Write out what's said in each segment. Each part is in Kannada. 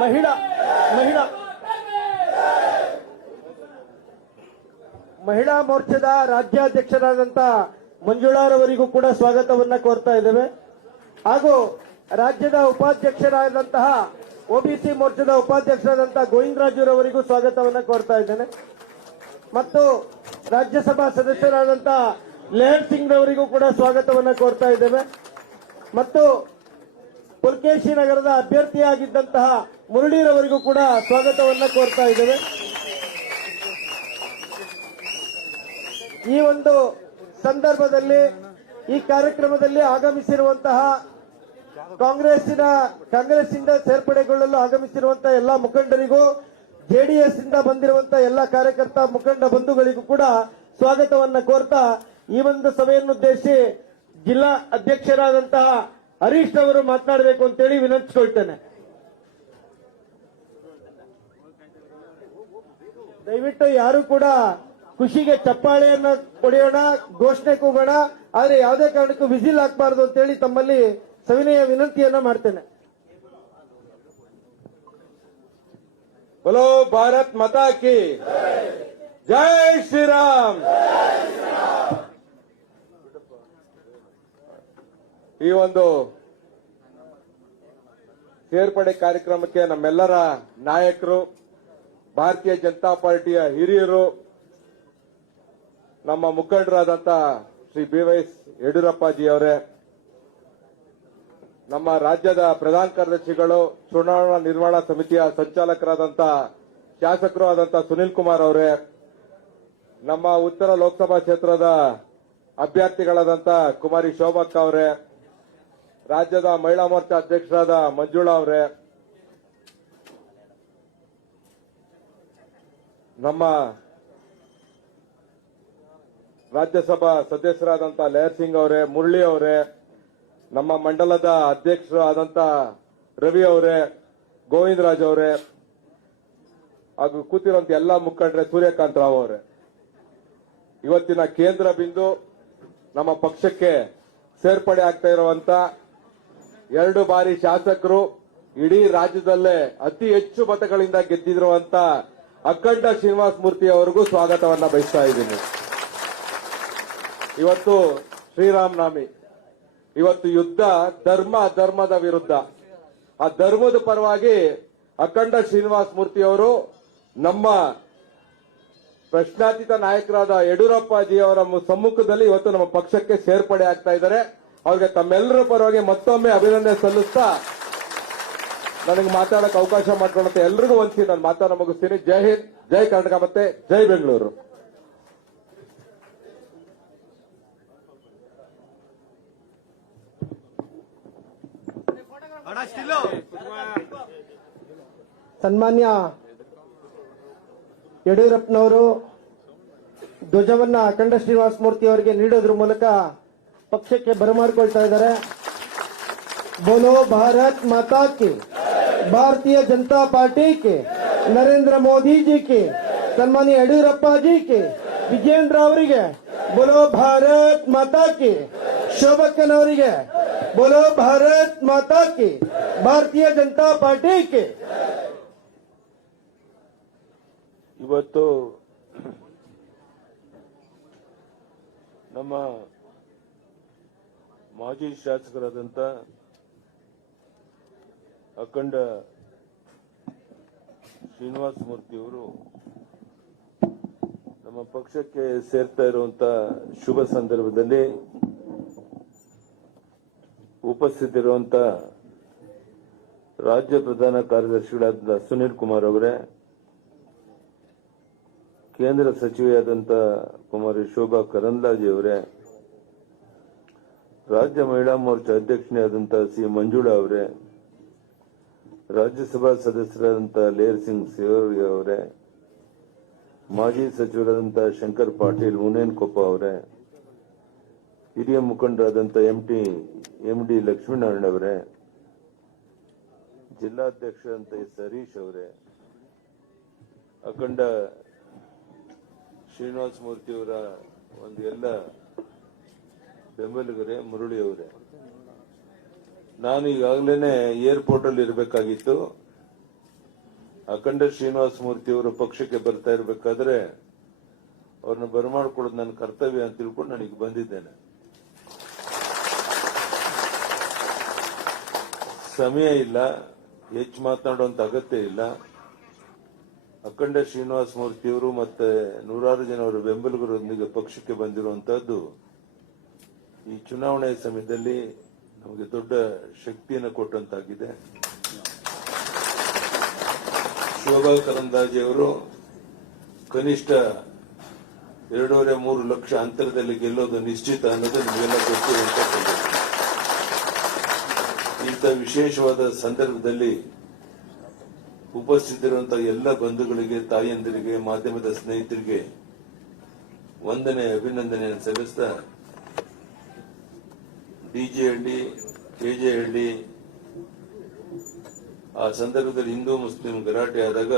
ಮಹಿಳಾ ಮಹಿಳಾ ಮಹಿಳಾ ಮೋರ್ಚಾದ ರಾಜ್ಯಾಧ್ಯಕ್ಷರಾದಂತ ಮಂಜುಳಾರವರಿಗೂ ಕೂಡ ಸ್ವಾಗತವನ್ನ ಕೋರ್ತಾ ಇದ್ದೇವೆ. ಹಾಗೂ ರಾಜ್ಯದ ಉಪಾಧ್ಯಕ್ಷರಾದಂತಹ ಒಬಿಸಿ ಮೋರ್ಚಾದ ಉಪಾಧ್ಯಕ್ಷರಾದಂತಹ ಗೋವಿಂದರಾಜುರವರಿಗೂ ಸ್ವಾಗತವನ್ನ ಕೋರ್ತಾ ಇದ್ದೇನೆ. ಮತ್ತು ರಾಜ್ಯಸಭಾ ಸದಸ್ಯರಾದಂತಹ ಲೇಹರ್ ಸಿಂಗ್ ರವರಿಗೂ ಕೂಡ ಸ್ವಾಗತವನ್ನ ಕೋರ್ತಾ ಇದ್ದೇವೆ. ಮತ್ತು ಪುಲ್ಕೇಶಿ ನಗರದ ಅಭ್ಯರ್ಥಿಯಾಗಿದ್ದಂತಹ ಮುರಳೀರವರಿಗೂ ಕೂಡ ಸ್ವಾಗತವನ್ನ ಕೋರ್ತಾ ಇದ್ದೇವೆ. ಈ ಒಂದು ಸಂದರ್ಭದಲ್ಲಿ ಈ ಕಾರ್ಯಕ್ರಮದಲ್ಲಿ ಆಗಮಿಸಿರುವಂತಹ ಕಾಂಗ್ರೆಸ್ಸಿಂದ ಸೇರ್ಪಡೆಗೊಳ್ಳಲು ಆಗಮಿಸಿರುವಂತಹ ಎಲ್ಲಾ ಮುಖಂಡರಿಗೂ, ಜೆಡಿಎಸ್ ಇಂದ ಬಂದಿರುವಂತಹ ಎಲ್ಲಾ ಕಾರ್ಯಕರ್ತ ಮುಖಂಡ ಬಂಧುಗಳಿಗೂ ಕೂಡ ಸ್ವಾಗತವನ್ನ ಕೋರ್ತಾ ಈ ಒಂದು ಸಭೆಯನ್ನುದ್ದೇಶಿಸಿ ಜಿಲ್ಲಾ ಅಧ್ಯಕ್ಷರಾದಂತಹ ಹರೀಶ್ ಅವರು ಮಾತನಾಡಬೇಕು ಅಂತೇಳಿ ವಿನಂತಿಸಿಕೊಳ್ತೇನೆ. ದಯವಿಟ್ಟು ಯಾರು ಕೂಡ ಖುಷಿಗೆ ಚಪ್ಪಾಳೆಯನ್ನ ಹೊಡೆಯೋಣ, ಘೋಷಣೆ ಕೂಗೋಣ, ಆದ್ರೆ ಯಾವುದೇ ಕಾರಣಕ್ಕೂ ವಿಸಿಲ್ ಹಾಕಬಾರದು ಅಂತೇಳಿ ತಮ್ಮಲ್ಲಿ ಸವಿನಯ ವಿನಂತಿಯನ್ನ ಮಾಡ್ತೇನೆ. बोलो भारत माता की जय श्री राम. ಈ ಒಂದು ಸೇರ್ಪಡೆ ಕಾರ್ಯಕ್ರಮಕ್ಕೆ ನಮ್ಮೆಲ್ಲರ ನಾಯಕರು, ಭಾರತೀಯ ಜನತಾ ಪಾರ್ಟಿಯ ಹಿರಿಯರು, ನಮ್ಮ ಮುಖಂಡರಾದಂತ ಶ್ರೀ ಬಿ.ವೈ.ಎಸ್. ಯಡಿಯೂರಪ್ಪಾಜಿ ಅವರೇ, ನಮ್ಮ ರಾಜ್ಯದ ಪ್ರಧಾನ ಕಾರ್ಯದರ್ಶಿಗಳು, ಚುನಾವಣಾ ನಿರ್ವಹಣಾ ಸಮಿತಿಯ ಸಂಚಾಲಕರಾದಂತ ಶಾಸಕರು ಆದಂತ ಸುನಿಲ್ ಕುಮಾರ್ ಅವರೇ, ನಮ್ಮ ಉತ್ತರ ಲೋಕಸಭಾ ಕ್ಷೇತ್ರದ ಅಭ್ಯರ್ಥಿಗಳಾದಂತ ಕುಮಾರಿ ಶೋಭಕ್ಕ ಅವರೇ, ರಾಜ್ಯದ ಮಹಿಳಾ ಮೋರ್ಚಾ ಅಧ್ಯಕ್ಷರಾದ ಮಂಜುಳಾ ಅವರೇ, ನಮ್ಮ ರಾಜ್ಯಸಭಾ ಸದಸ್ಯರಾದಂತ ಲೇಹರ್ ಸಿಂಗ್ ಅವರೇ, ಮುರಳಿ ಅವರೇ, ನಮ್ಮ ಮಂಡಲದ ಅಧ್ಯಕ್ಷರು ಆದಂತ ರವಿ ಅವರೇ, ಗೋವಿಂದರಾಜ್ ಅವರೇ, ಹಾಗೂ ಕೂತಿರುವಂತ ಎಲ್ಲಾ ಮುಖಂಡರೇ, ಸೂರ್ಯಕಾಂತ್ ರಾವ್ ಅವರೇ, ಇವತ್ತಿನ ಕೇಂದ್ರ ಬಿಂದು ನಮ್ಮ ಪಕ್ಷಕ್ಕೆ ಸೇರ್ಪಡೆ ಆಗ್ತಾ ಇರುವಂತ 2 ಬಾರಿ ಶಾಸಕರು, ಇಡೀ ರಾಜ್ಯದಲ್ಲೇ ಅತಿ ಹೆಚ್ಚು ಮತಗಳಿಂದ ಗೆದ್ದಿರುವಂತ ಅಖಂಡ ಶ್ರೀನಿವಾಸ ಮೂರ್ತಿ ಅವರಿಗೂ ಸ್ವಾಗತವನ್ನ ಬಯಸ್ತಾ ಇದ್ದೀನಿ. ಇವತ್ತು ಶ್ರೀರಾಮನವಮಿ, ಇವತ್ತು ಯುದ್ಧ ಧರ್ಮದ ವಿರುದ್ಧ. ಆ ಧರ್ಮದ ಪರವಾಗಿ ಅಖಂಡ ಶ್ರೀನಿವಾಸ ಮೂರ್ತಿ ಅವರು ನಮ್ಮ ಪ್ರಶ್ನಾತೀತ ನಾಯಕರಾದ ಯಡಿಯೂರಪ್ಪಾಜಿ ಅವರ ಸಮ್ಮುಖದಲ್ಲಿ ಇವತ್ತು ನಮ್ಮ ಪಕ್ಷಕ್ಕೆ ಸೇರ್ಪಡೆ ಆಗ್ತಾ ಇದ್ದಾರೆ. ಅವರಿಗೆ ತಮ್ಮೆಲ್ಲರ ಪರವಾಗಿ ಮತ್ತೊಮ್ಮೆ ಅಭಿನಂದನೆ ಸಲ್ಲಿಸ್ತಾ ನನಗೆ ಮಾತಾಡಕ್ಕೆ ಅವಕಾಶ ಮಾಡಿಕೊಡುತ್ತೆ ಎಲ್ರಿಗೂ ಒಂದ್ಸಿ ನಾನು ಮಾತಾಡ ಮುಗಿಸ್ತೀನಿ. ಜೈ ಹಿಂದ್, ಜೈ ಕರ್ನಾಟಕ, ಮತ್ತೆ ಜೈ ಬೆಂಗಳೂರು. ಸನ್ಮಾನ್ಯ ಯಡಿಯೂರಪ್ಪನವರು ಧ್ವಜವನ್ನ ಅಖಂಡ ಶ್ರೀನಿವಾಸ ಮೂರ್ತಿ ಅವರಿಗೆ ನೀಡೋದ್ರ ಮೂಲಕ ಪಕ್ಷಕ್ಕೆ ಬರಮಾಡಿಕೊಳ್ತಾ ಇದ್ದಾರೆ. ಬೋಲೋ ಭಾರತ್ ಮಾತಾ ಕಿ, ಭಾರತೀಯ Janata party K, Narendra Modi G K, ಸನ್ಮಾನ್ಯ ಯಡಿಯೂರಪ್ಪ ಜಿ ಕೆ, ವಿಜೇಂದ್ರ ಅವರಿಗೆ ಬೋಲೋ ಭಾರತ್ ಮಾತಾ ಕಿ, ಶೋಭಕ್ಕನವರಿಗೆ ಬೋಲೋ ಭಾರತ್ ಮಾತಾ ಕಿ, ಭಾರತೀಯ ಜನತಾ ಪಾರ್ಟಿ ಕೆ. ಇವತ್ತು ನಮ್ಮ ಮಾಜಿ ಶಾಸಕರಾದಂತ ಅಖಂಡ ಶ್ರೀನಿವಾಸ ಮೂರ್ತಿಯವರು ನಮ್ಮ ಪಕ್ಷಕ್ಕೆ ಸೇರ್ತಾ ಇರುವಂತ ಶುಭ ಸಂದರ್ಭದಲ್ಲಿ ಉಪಸ್ಥಿತಿರುವಂತ ರಾಜ್ಯ ಪ್ರಧಾನ ಕಾರ್ಯದರ್ಶಿಗಳಾದ ಸುನಿಲ್ ಕುಮಾರ್ ಅವರೇ, ಕೇಂದ್ರ ಸಚಿವೆಯಾದಂತ ಕುಮಾರಿ ಶೋಭಾ ಕರಂದ್ಲಾಜೆ ಅವರೇ, ರಾಜ್ಯ ಮಹಿಳಾ ಮೋರ್ಚಾ ಅಧ್ಯಕ್ಷರಾದಂತ ಸಿ ಮಂಜುಳಾ ಅವರೇ, ರಾಜ್ಯಸಭಾ ಸದಸ್ಯರಾದಂತ ಲೇಹರ್ ಸಿಂಗ್ ಸೇವರ್ಗಿ ಅವರೇ, ಮಾಜಿ ಸಚಿವರಾದಂತ ಶಂಕರ್ ಪಾಟೀಲ್ ಮುನೇನಕೊಪ್ಪ ಅವರೇ, ಹಿರಿಯ ಮುಖಂಡರಾದಂತ ಎಂಡಿ ಲಕ್ಷ್ಮೀನಾರಾಯಣ ಅವರೇ, ಜಿಲ್ಲಾಧ್ಯಕ್ಷರಂತ ಎಸ್ ಹರೀಶ್ ಅವರೇ, ಅಖಂಡ ಶ್ರೀನಿವಾಸ ಮೂರ್ತಿಯವರ ಒಂದು ಎಲ್ಲ ಬೆಂಬಲಿಗರೇ, ಮುರಳಿ ಅವರೇ, ನಾನು ಈಗಾಗಲೇ ಏರ್ಪೋರ್ಟ್ ಅಲ್ಲಿ ಇರಬೇಕಾಗಿತ್ತು. ಅಖಂಡ ಶ್ರೀನಿವಾಸ ಮೂರ್ತಿ ಅವರು ಪಕ್ಷಕ್ಕೆ ಬರ್ತಾ ಇರಬೇಕಾದ್ರೆ ಅವ್ರನ್ನ ಬರಮಾಡ್ಕೊಳ್ಳೋದು ನನ್ನ ಕರ್ತವ್ಯ ಅಂತ ತಿಳ್ಕೊಂಡು ನನಗೆ ಬಂದಿದ್ದೇನೆ. ಸಮಯ ಇಲ್ಲ, ಹೆಚ್ಚು ಮಾತನಾಡುವಂತ ಅಗತ್ಯ ಇಲ್ಲ. ಅಖಂಡ ಶ್ರೀನಿವಾಸ ಮೂರ್ತಿಯವರು ಮತ್ತೆ ನೂರಾರು ಜನ ಅವರ ಬೆಂಬಲಿಗರೊಂದಿಗೆ ಪಕ್ಷಕ್ಕೆ ಬಂದಿರುವಂತಹದ್ದು ಈ ಚುನಾವಣೆ ಸಮಯದಲ್ಲಿ ನಮಗೆ ದೊಡ್ಡ ಶಕ್ತಿಯನ್ನು ಕೊಟ್ಟಂತಾಗಿದೆ. ಶೋಭಾ ಕರಂದ್ಲಾಜೆ ಅವರು ಕನಿಷ್ಠ 2.5-3 ಲಕ್ಷ ಅಂತರದಲ್ಲಿ ಗೆಲ್ಲೋದು ನಿಶ್ಚಿತ ಅನ್ನೋದು ನಿಮಗೆಲ್ಲ ಗೊತ್ತಿರುವಂತ ಸಂಗತಿ. ಇಂಥ ವಿಶೇಷವಾದ ಸಂದರ್ಭದಲ್ಲಿ ಉಪಸ್ಥಿತರಿರುವಂತಹ ಎಲ್ಲ ಬಂಧುಗಳಿಗೆ, ತಾಯಿಯಂದಿರಿಗೆ, ಮಾಧ್ಯಮದ ಸ್ನೇಹಿತರಿಗೆ ವಂದನೆ, ಅಭಿನಂದನೆಯನ್ನು ಸಲ್ಲಿಸ್ತಾ ಡಿಜೆಹಳ್ಳಿ, ಕೆಜೆಹಳ್ಳಿ ಆ ಸಂದರ್ಭದಲ್ಲಿ ಹಿಂದೂ ಮುಸ್ಲಿಂ ಗಲಾಟೆ ಆದಾಗ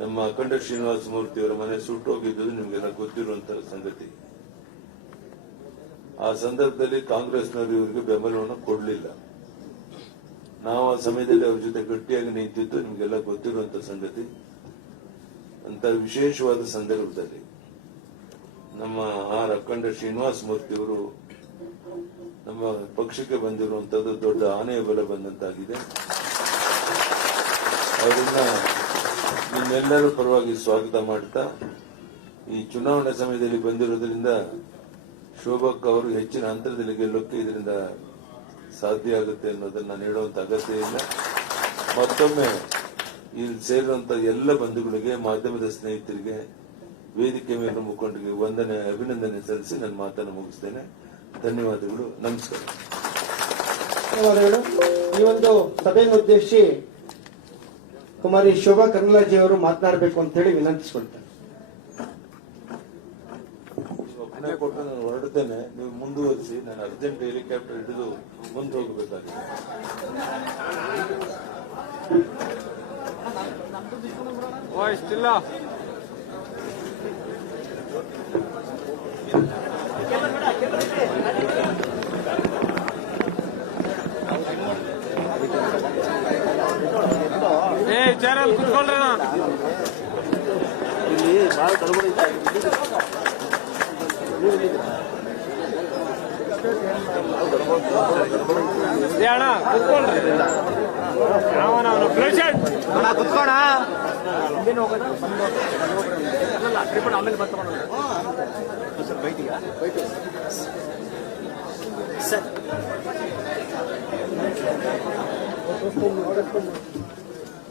ನಮ್ಮ ಅಖಂಡ ಶ್ರೀನಿವಾಸ ಮೂರ್ತಿಯವರ ಮನೆ ಸುಟ್ಟೋಗಿದ್ದು ನಿಮಗೆಲ್ಲ ಗೊತ್ತಿರುವಂತಹ ಸಂಗತಿ. ಆ ಸಂದರ್ಭದಲ್ಲಿ ಕಾಂಗ್ರೆಸ್ನವರು ಇವರಿಗೆ ಬೆಂಬಲವನ್ನು ಕೊಡಲಿಲ್ಲ. ನಾವು ಆ ಸಮಯದಲ್ಲಿ ಅವ್ರ ಜೊತೆ ಗಟ್ಟಿಯಾಗಿ ನಿಂತಿದ್ದು ನಿಮಗೆಲ್ಲ ಗೊತ್ತಿರುವಂತಹ ಸಂಗತಿ. ಅಂತ ವಿಶೇಷವಾದ ಸಂದರ್ಭದಲ್ಲಿ ನಮ್ಮ ಆರ್ ಅಖಂಡ ಶ್ರೀನಿವಾಸ ಮೂರ್ತಿಯವರು ನಮ್ಮ ಪಕ್ಷಕ್ಕೆ ಬಂದಿರುವಂತದ್ದು ದೊಡ್ಡ ಆನೆಯ ಬಲ ಬಂದಂತಾಗಿದೆ. ಅವರನ್ನ ನಿಮ್ಮೆಲ್ಲರ ಪರವಾಗಿ ಸ್ವಾಗತ ಮಾಡ್ತಾ, ಈ ಚುನಾವಣೆ ಸಮಯದಲ್ಲಿ ಬಂದಿರೋದ್ರಿಂದ ಶೋಭಕ್ ಅವರು ಹೆಚ್ಚಿನ ಅಂತರದಲ್ಲಿ ಗೆಲ್ಲೋಕೆ ಇದರಿಂದ ಸಾಧ್ಯ ಆಗುತ್ತೆ ಅನ್ನೋದನ್ನ ನಾನು ಹೇಳುವಂತ ಅಗತ್ಯ ಇಲ್ಲ. ಮತ್ತೊಮ್ಮೆ ಇಲ್ಲಿ ಸೇರಿರುವಂತಹ ಎಲ್ಲ ಬಂಧುಗಳಿಗೆ, ಮಾಧ್ಯಮದ ಸ್ನೇಹಿತರಿಗೆ, ವೇದಿಕೆ ಮೇಲೆ ಮುಖಂಡರಿಗೆ ವಂದನೆ, ಅಭಿನಂದನೆ ಸಲ್ಲಿಸಿ ನನ್ನ ಮಾತನ್ನು ಮುಗಿಸ್ತೇನೆ. ಧನ್ಯವಾದಗಳು. ನಮಸ್ಕಾರ. ಧನ್ಯವಾದಗಳು. ಈ ಒಂದು ಸಭೆಯನ್ನು ಉದ್ದೇಶಿಸಿ ಕುಮಾರಿ ಶೋಭಾ ಕರಂದ್ಲಾಜೆ ಅವರು ಮಾತನಾಡಬೇಕು ಅಂತ ಹೇಳಿ ವಿನಂತಿಸಿಕೊಳ್ತಾರೆ. ಒಪ್ಪಣೆ ಕೊಟ್ಟು ನಾನು ಹೊರಡ್ತೇನೆ, ನೀವು ಮುಂದುವರಿಸಿ. ನಾನು ಅರ್ಜೆಂಟ್ ಹೆಲಿಕಾಪ್ಟರ್ ಹಿಡಿದು ಮುಂದೆ ಹೋಗಬೇಕಾಗಿದೆ. ಚಾರಲ್ಲಿ ಕುತ್ಕೊಳ್ರಿ. ಇಲ್ಲಿ ಬಹಳ ಗಡಬಡಿ ಅಣ್ಣ, ಕುತ್ಕೊಳ್ರಿ. ಅವನವನು ಪ್ರೆಸಿಡೆಂಟ್ ಕುತ್ಕೋಣ. ಆಮೇಲೆ ಬರ್ತಾ ಸರ್ ಬೈಟಿಗ ಸರ್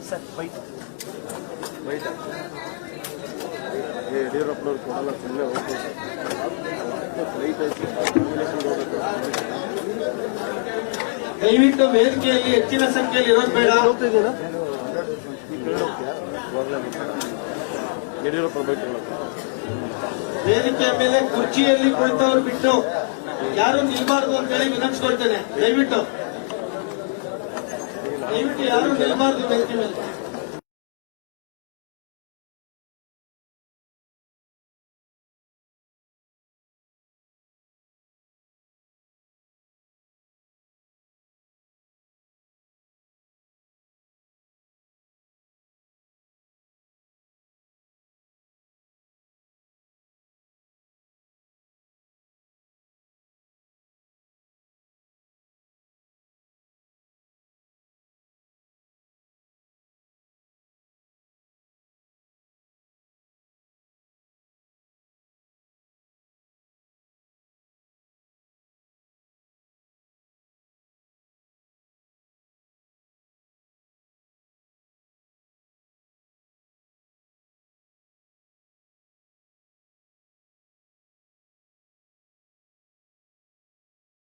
ಸರ್ ಬೈಟ್ ಯಡಿಯೂರಪ್ಪನವ್ರು ಕೊಡಲ್ಲ, ಸುಮ್ಮನೆ ಹೋಗ್ಬೋದು. ದಯವಿಟ್ಟು ವೇದಿಕೆಯಲ್ಲಿ ಹೆಚ್ಚಿನ ಸಂಖ್ಯೆಯಲ್ಲಿ ಇರೋದು ಬೇಡ. ಯಡಿಯೂರಪ್ಪ ಬೈಟ್ ವೇದಿಕೆಯ ಮೇಲೆ ಕುರ್ಚಿಯಲ್ಲಿ ಕುಳಿತವ್ರು ಬಿಟ್ಟು ಯಾರು ನಿಲ್ಬಾರ್ದು ಅಂತ ಹೇಳಿ ವಿನಂತಿಸ್ಕೊಳ್ತೇನೆ. ದಯವಿಟ್ಟು ಯಾರು ನಿಲ್ಬಾರ್ದು ವೇದಿಕೆ ಮೇಲೆ.